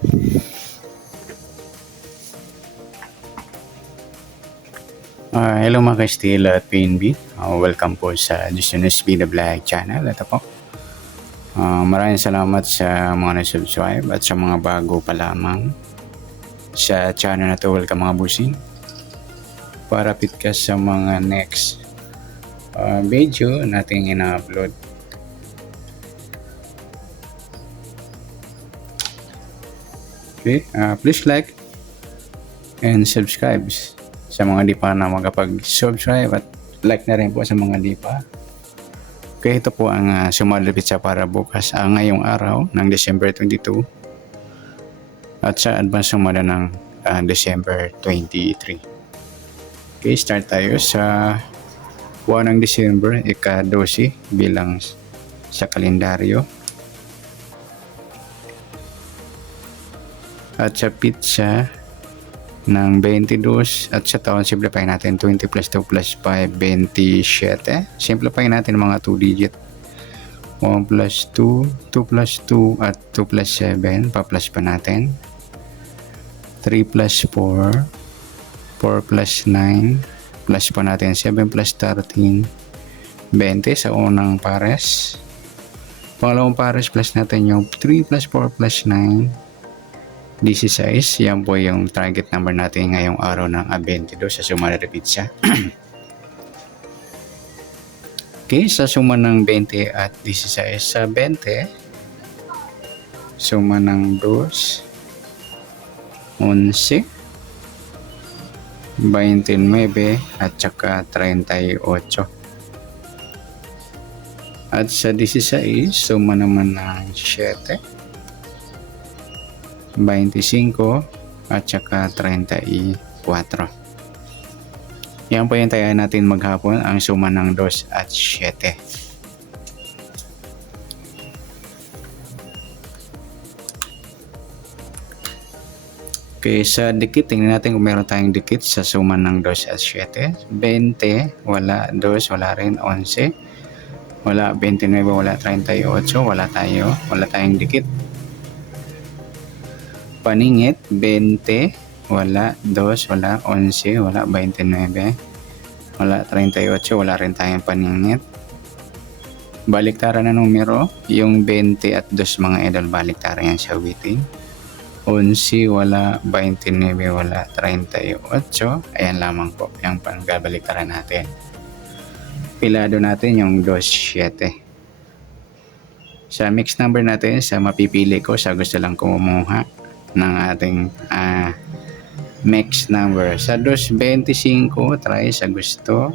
Hello mga ka-Steel at PNB. Welcome po sa Dishonest Vida Vlog channel. Ito po. Maraming salamat sa mga na-subscribe at sa mga bago pa lamang sa channel na to. Welcome mga busing. Para fit ka sa mga next video nating ina-upload. Okay, please like and subscribe sa mga di pa na makapag-subscribe at like na rin po sa mga di pa. Okay, ito po ang sumalapit sa para bukas ngayong araw ng December 22 at sa advance sumada ng December 23. Okay, start tayo sa buwan ng December, ika-12 bilang sa kalendaryo. At sa pizza ng 22 at sa taon, simplify natin 20 plus 2 plus 5, 27. Simplify natin mga 2 digit. 1 plus 2, 2 plus 2 at 2 plus 7. Pa-plus pa natin. 3 plus 4, 4 plus 9, plus pa natin 7 plus 13, 20 sa unang pares. Pangalawang pares plus natin yung 3 plus 4 plus 9, 16. Yan po yung target number natin ngayong araw ng 22 sa suma na pizza. Okay, sa suma ng 20 at 16 sa 20, suma ng 2, 11, 29 at saka 38. At sa 16, suma naman ng 7, 25 at saka 34. Yan po yung tayo natin maghapon, ang suma ng 2 at 7. Okay, sa dikit, tingnan natin kung meron tayong dikit sa suma ng 2 at 7. 20, wala. 2, wala rin. 11, wala. 29, wala. 38, wala tayo. Wala tayong dikit. Paningit, 20, wala. 2, wala. 11, wala. 29, wala. 38, wala rin tayong paningit. Baliktaran na numero, yung 20 at 2 mga idol, baliktaran yan sa waiting. 11, wala. 29, wala. 38, ayan lamang po yung pangbaliktaran natin. Pilado natin yung 2, 7. Sa mix number natin, sa mapipili ko, sa gusto lang kumuha ng ating mix number. Sa 2.25, try sa gusto.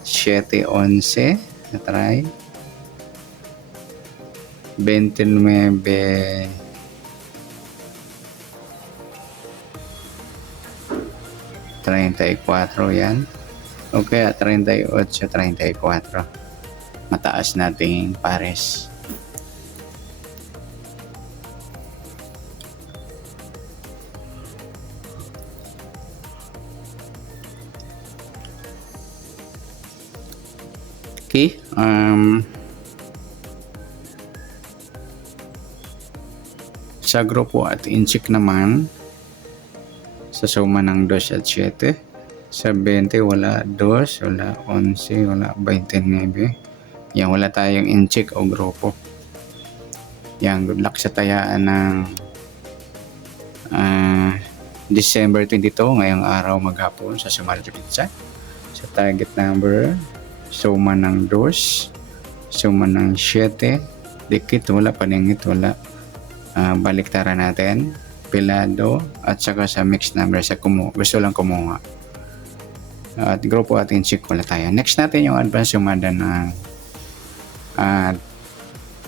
7.11, try. 29, 34, yan. Okay, 38, 34. Mataas nating pares. Okay, sa grupo at incheck naman, sa suma ng 2 at 7, sa 20, wala. 2, wala. 11, wala. 29, yan, wala tayong incheck o grupo. Yan, good luck sa tayaan ng December 22 ngayong araw maghapon sa Sumal Pizza. Sa target number, suma ng 2, suma ng 7, dikit, wala. Paningit, wala. Baliktaran natin, pilado, at saka sa mix number sa gusto lang kumuha. At grupo atin check, wala tayo. Next natin yung advance sumada ng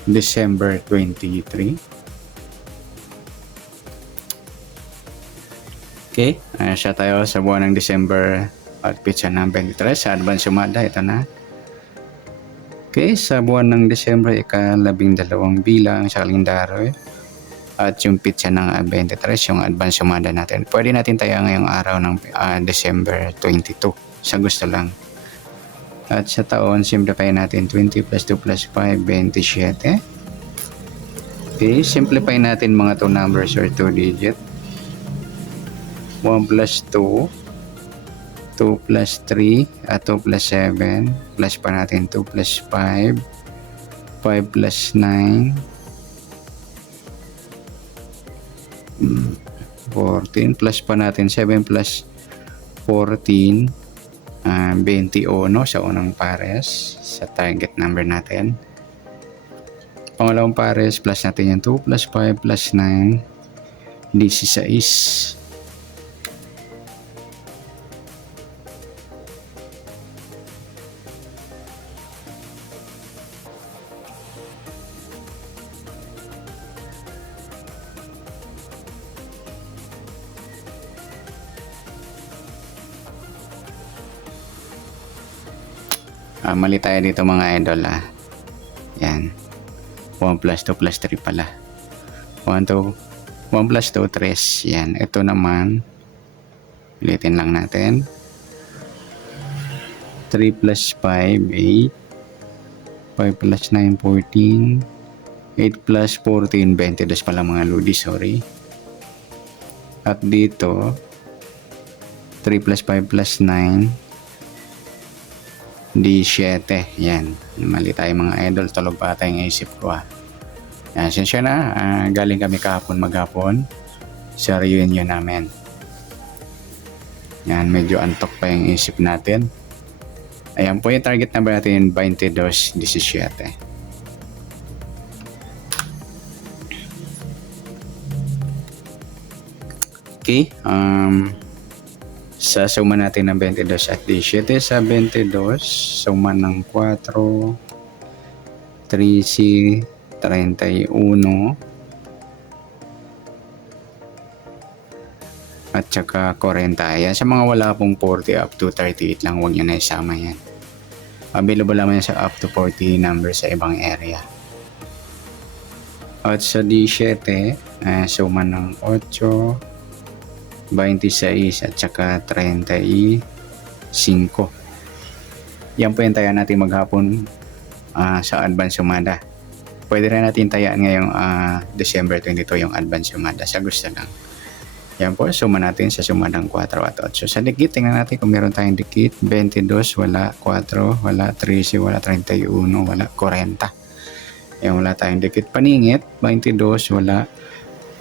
December 23. Okay, siya tayo sa buwan ng December at pizza ng 23 sa advance sumada. Ito na. Okay, sa buwan ng December, ika-12 bilang sa kalendaryo. At yung pizza ng 23, yung advance sumada natin. Pwede natin tayo ngayong araw ng December 22 sa gusto lang. At sa taon, simplify natin 20 plus 2 plus 5, 27. Okay, simplify natin mga 2 numbers or 2 digit. 1 plus 2, 2 plus 3, 2 plus 7, plus pa natin 2 plus 5, 5 plus 9, 14, plus pa natin 7 plus 14, 21 sa unang pares sa target number natin. Pangalawang pares, plus natin yung 2 plus 5 plus 9, 16. Mali tayo dito mga idol. Yan. 1 plus 2 plus 3 pala. 1 plus 2, 3. Yan. Ito naman, ulitin lang natin. 3 plus 5, 8. 5 plus 9, 14. 8 plus 14, 22 pala mga lodi, sorry. At dito, 3 plus 5 plus 9, di 7. Yan. Mali tayo mga idol. Tulog pa tayong isip ko. Yan. Siya na. Galing kami kahapon maghapon sa reunion namin. Yan. Medyo antok pa yung isip natin. Ayan po yung target number natin, 22-17. Okay. Sa suma natin ng 22 at 17 sa 22, suma ng 4, 13, 31, at saka 40. Yan, sa mga wala pong 40 up to 38 lang, huwag nyo na isama yan. Available naman yan sa up to 40 numbers sa ibang area. At sa 17, suma ng 8, 26 at saka 35. Yan po yung tayaan natin maghapon sa advance sumada. Pwede rin natin tayaan ngayong December 22 yung advance sumada sa gusto lang. Yan po, suma natin sa sumadang 4 at 8. Sa dikit, tingnan natin kung meron tayong dikit. 22, wala. 4, wala. 13, wala. 31, wala. 40. Yan, wala tayong dikit. Paningit, 22, wala.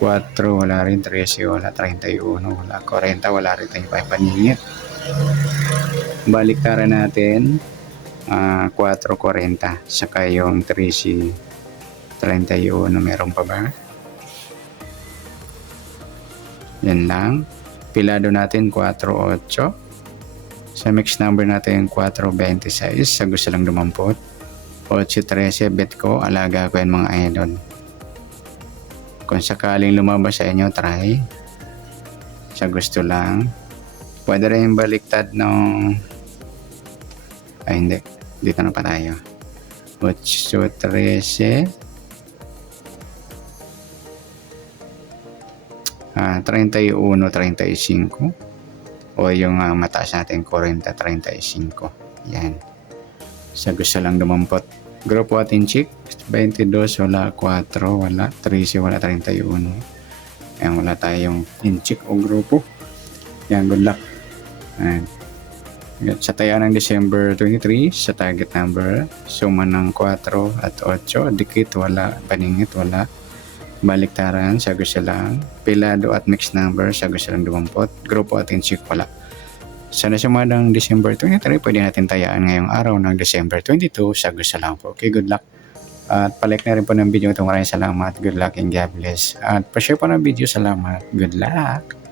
4, wala rin. 13, wala. 31, wala. 40, wala rin tayong paningit. Baliktaran natin 4, 40. Saka yung 13, 31, meron pa ba? Yan lang. Pilado natin 4, 8. Sa mix number natin 4, 26. Sa gusto lang dumampot. 8, 13, bet ko. Alaga ko yan mga idol. Kung sakaling lumabas sa inyo, try. Sa gusto lang. Pwede rin baliktad ng... Ay, hindi. Dito na pa tayo. 8, 13. 31, 35. O yung mataas natin, 40, 35. Yan. Sa gusto lang dumampot. Grupo at inchik, 22, wala. 4, wala. 13, wala. 31. Ayan, wala tayong inchik o grupo. Yan, good luck. Ayan. Sa tayaan ng December 23, sa target number, suma ng 4 at 8. Dikit, wala. Paningit, wala. Baliktaran, sa gusto lang. Pilado at mixed number, sa gusto lang dumampot. Grupo at inchik, wala. Sa nasumadang December 23, pwede natin tayaan ngayong araw ng December 22 sa gusto lang po. Okay, good luck. At palike na rin po ng video ito. Maraming salamat. Good luck and God bless. At pa-share po ng video. Salamat. Good luck.